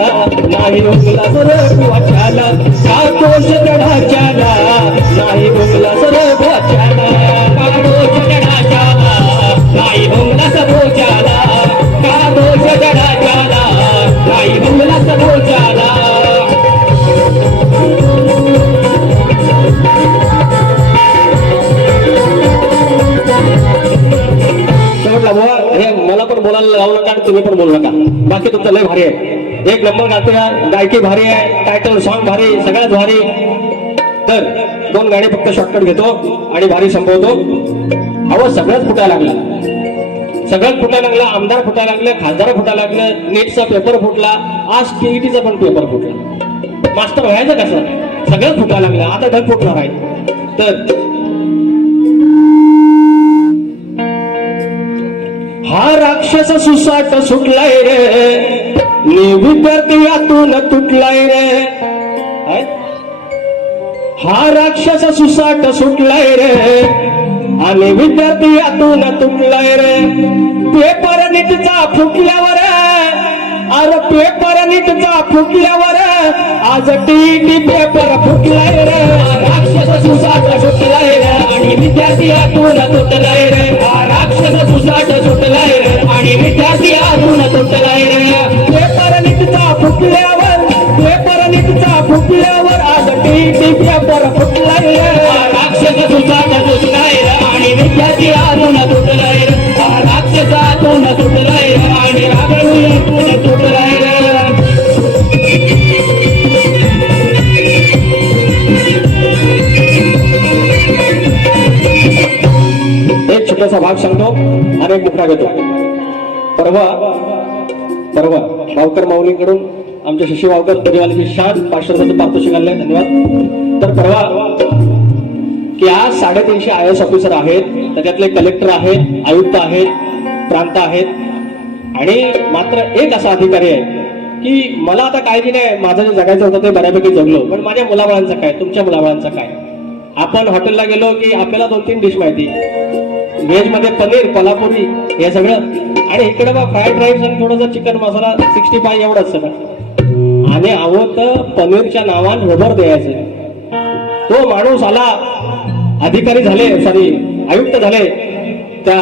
नाही उगला सर वाच्याला का दोष तढाच्याला नाही उगला सर वाच्याला का दोष जडाच्याला नाही भोंगला सबोच्याला का दोष जडाच्याला नाही भोंगला सबोच्याला शेवटला बुवा हे मला पण बोलायला लावू नका आणि तुम्ही पण बोलू नका बाकी तुमचं लय भारी आहे एक नंबर गातोय गायकी भारी आहे टायटल सॉन्ग भारी सगळ्यात भारी तर 2 गाणे फक्त शॉर्टकट घेतो आणि भारी संपवतो अहो सगळंच फुटायला लागला सगळ्यात फुटायला लागला आमदार फुटायला लागले खासदार फुटायला लागले नीटचा पेपर फुटला आज टीईटीचा पण पेपर फुटला मास्टर व्हायचं कसं सगळंच फुटायला लागलं आता ढग फुटणार आहे तर हा राक्षस सुसाट सुटलाय रे विद्यार्थी यातून तुटलाय रे हा राक्षस सुसाट सुटलाय रे आणि विद्यार्थी यातून तुटलाय रे पेपर नीटचा फुटल्यावर अरे पेपर नीटचा फुटल्यावर आज टीटी पेपर फुटलाय रे राक्षस सुसाट सुटलाय रे आणि विद्यार्थी आतून तुटलाय रे राक्षस सुसाट सुटलाय रे आणि विद्यार्थी आतून तुटलाय रे पेपर नीटचा फुटल्यावर आज टीटी पेपर फुटलाय रे राक्षस सुसाट सुटलाय रे आणि विद्यार्थी आतून तुटलाय रे राक्षस आतून तुटलाय रे आणि रागळू आतून तुटलाय रे एक छोटासा भाग सांगतो आणि एक मुखडा घेतो परवा भावकर माऊलींकडून आमच्या शशी भावकर परिवाराची शान 500 रुपयाचं पारितोषिक आलंय धन्यवाद तर परवा की आज 350 IAS ऑफिसर आहेत त्याच्यातले कलेक्टर आहेत आयुक्त आहेत प्रांत आहेत आणि मात्र एक असा अधिकारी आहे की मला आता काळजी नाही माझं जे जगायचं होतं ते बऱ्यापैकी जगलो पण माझ्या मुलाबाळांचं काय तुमच्या मुलाबाळांचं काय आपण हॉटेलला गेलो की आपल्याला 2-3 डिश माहिती व्हेज मध्ये पनीर कोल्हापुरी हे सगळं आणि इकडे बा फ्राईड राईस आणि थोडंसं चिकन मसाला 65 एवढंच सगळं आणि आवत पनीरच्या नावान रबर द्यायचं तो माणूस आला अधिकारी झाले आयुक्त झाले त्या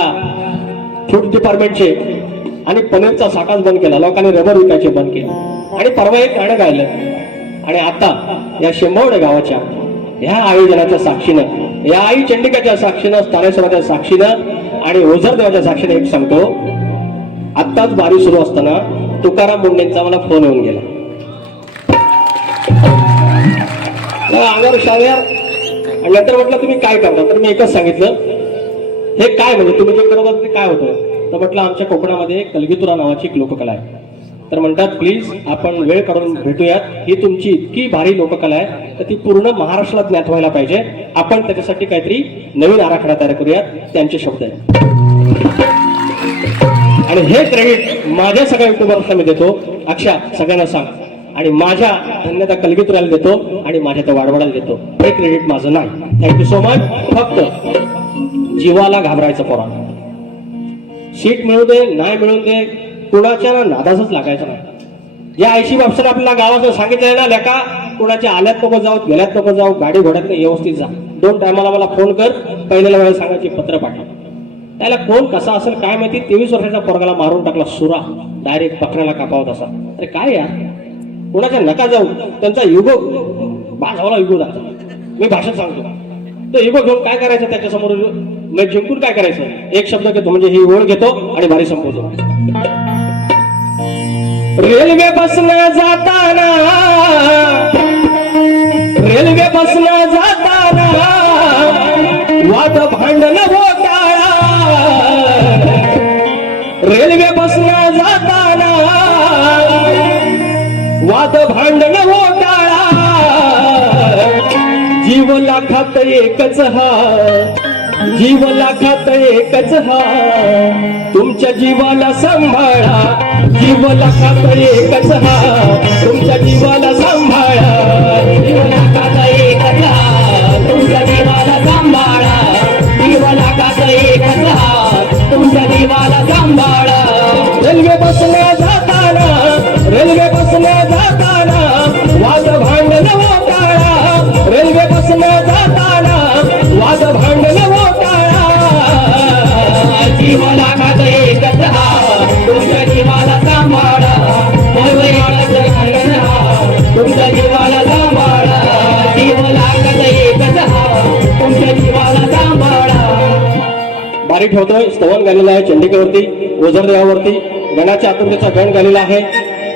फूड डिपार्टमेंटचे आणि पनीरचा साठाच बंद केला लोकांनी रबर विकायचे बंद केले आणि परवा एक गाणं गायलं आणि आता या शेंबवडे गावाच्या ह्या आयोजनाच्या साक्षीनं या आई चंडिकाच्या साक्षीनं स्थानेश्वराच्या साक्षीनं आणि ओझरदेवाच्या साक्षीनं एक सांगतो आत्ताच बारी सुरू असताना तुकाराम मुंडेंचा मला फोन येऊन गेला अंगावर शाळेवर आणि नंतर म्हटलं तुम्ही काय करता तर मी एकच सांगितलं हे काय म्हणजे तुम्ही जे करत होता ते काय होतं तर म्हटलं आमच्या कोकणामध्ये कलगीतुरा नावाची एक लोककला आहे तर म्हणतात प्लीज आपण वेळ काढून भेटूयात ही तुमची इतकी भारी लोककला आहे तर ती पूर्ण महाराष्ट्रात ज्ञात व्हायला पाहिजे आपण त्याच्यासाठी काहीतरी नवीन आराखडा तयार करूयात त्यांचे शब्द आहेत आणि हे क्रेडिट माझ्या सगळ्या युट्यूबर्सला मी देतो अक्षा सगळ्यांना सांग आणि माझ्या धन्यता कलगीतुराला देतो आणि माझ्या त्या वाडवडाला देतो हे क्रेडिट माझं नाही थँक्यू सो मच फक्त जीवाला घाबरायचं पोरांना सीट मिळू दे नाही मिळून दे कुणाच्या नादासच लागायचं नाही या 80 बाबसर आपल्याला गावाचं सांगितलंय ना लेका कुणाच्या आल्यात नको जाऊ गेल्यात नको जाऊ गाडी घोड्यात व्यवस्थित जा 2 टायमाला मला फोन कर पहिल्याला वेळेला सांगायची पत्र पाठव त्याला कोण कसा असेल काय माहिती 23 वर्षाच्या पोरगाला मारून टाकला सुरा डायरेक्ट पकडायला कापावत असा अरे काय यार कुणाच्या नका जाऊ त्यांचा युगो बाजावाला युगो जायचा मी भाषेत सांगतो तो युगो घेऊन काय करायचं त्याच्यासमोर मी जिंकून काय करायचं एक शब्द घेतो म्हणजे ही ओळ घेतो आणि भारी संपवतो रेल्वे बसनं जाताना वाद भांडण होताळा रेल्वे बसनं जाताना वाद भांडण होताळा जीव लाखात एकच हा जीव लाखात एकच हा तुमच्या जीवाला सांभाळा जीव लाखात एकच हा तुमच्या जीवाला सांभाळा जीव लाखात एकच हा तुमच्या जीवाला सांभाळा जीव लाखात एकच हा तुमच्या जीवाला सांभाळा रेल्वे बसल्या जाताना बसन जाताना वाद भांडण वटाळा, रेल्वे बसन जाताना वाद भांडण वटाळा. जीव लागात एकच हा, तुमच्या जीवाला सांभाळा. मुंबईवाल्याचं भांडण हा, तुमच्या जीवाला सांभाळा. जीव लागात एकच हा, तुमच्या जीवाला सांभाळा. बारी ठेवतोय, स्तवन गालेला आहे चंडिकेवरती, ओझरदेवावरती गणाच्या आतुरतेचा गण गालेला आहे,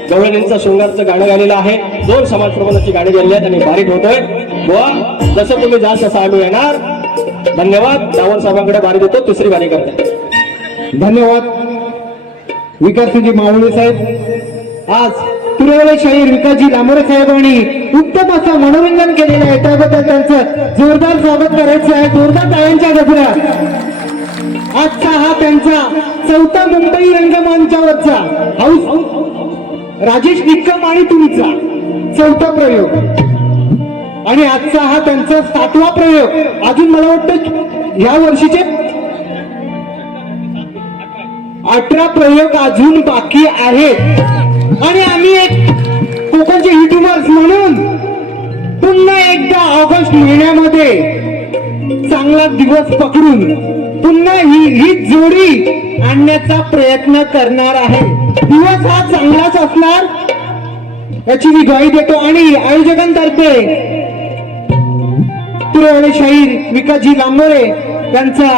गवळणींचं शृंगारचं गाणं गालेलं आहे. 2 समाज प्रबंधाची गाणी गेलेली आहेत आणि बारी ठेवतोय. बुवा जसं तुम्ही जाल तसं आम्ही येणार. धन्यवाद. दावण साहेबांकडे बारी देतो, तिसरी बारी करते. धन्यवाद विकासजी मावळे साहेब. आज तुरेवाले शाहीर विकासजी लांबरे साहेबांनी उत्तम असं मनोरंजन केलेलं आहे, त्याबद्दल त्यांचं जोरदार स्वागत करायचं आहे. जोरदार टाळ्यांच्या गजरात. आजचा हा त्यांचा 4था मुंबई रंगमंचावरचा हाऊस राजेश निक्कम आणि तुमचा 4था प्रयोग आणि आजचा हा त्यांचा 7वा प्रयोग. अजून मला वाटतं ह्या वर्षीचे 18 प्रयोग अजून बाकी आहेत. आणि आम्ही एक कोकणचे युट्यूबर्स म्हणून पुन्हा एकदा ऑगस्ट महिन्यामध्ये चांगला दिवस पकडून पुन्हा ही जोडी आणण्याचा प्रयत्न करणार आहे. दिवस हा चांगलाच असणार याची मी ग्वाही देतो. आणि आयोजकांतर्फे तुरेवाले शाहीर विकासजी लांबोरे यांचा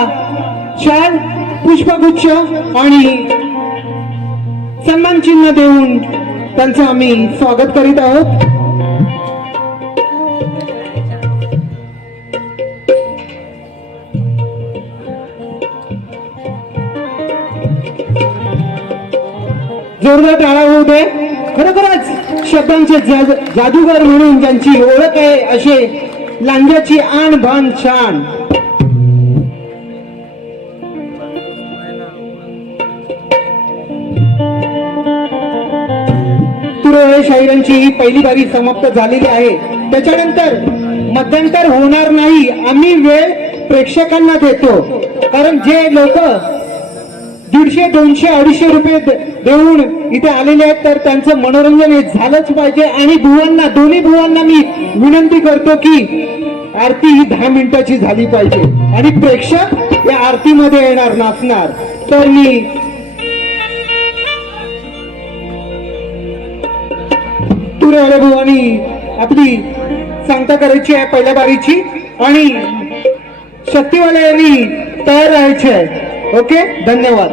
शाल, पुष्पगुच्छ आणि सन्मान चिन्ह देऊन त्यांचं आम्ही स्वागत करीत आहोत. जोरदार टाळा होऊ दे. खरोखरच शब्दांचे जादूगर म्हणून ज्यांची ओळख आहे असे लांजाची आण बाण शान. तुरेवाले शाहिरांची ही पहिली बारी समाप्त झालेली आहे. त्याच्यानंतर मध्यंतर होणार नाही. आम्ही वेळ प्रेक्षकांना देतो, कारण जे लोक 150, 200, 250 रुपये देऊन इथे आलेले आहेत तर त्यांचं मनोरंजन हे झालंच पाहिजे. आणि बुवांना, दोन्ही बुवांना मी विनंती करतो की आरती ही 10 मिनिटाची झाली पाहिजे आणि प्रेक्षक या आरतीमध्ये येणार नसणार. तर मी तुरेवाले बुवांनी आपली सांगता करायची आहे पहिल्या बारीची आणि शक्तीवाले यांनी तयार राहायचे आहे. ओके, धन्यवाद.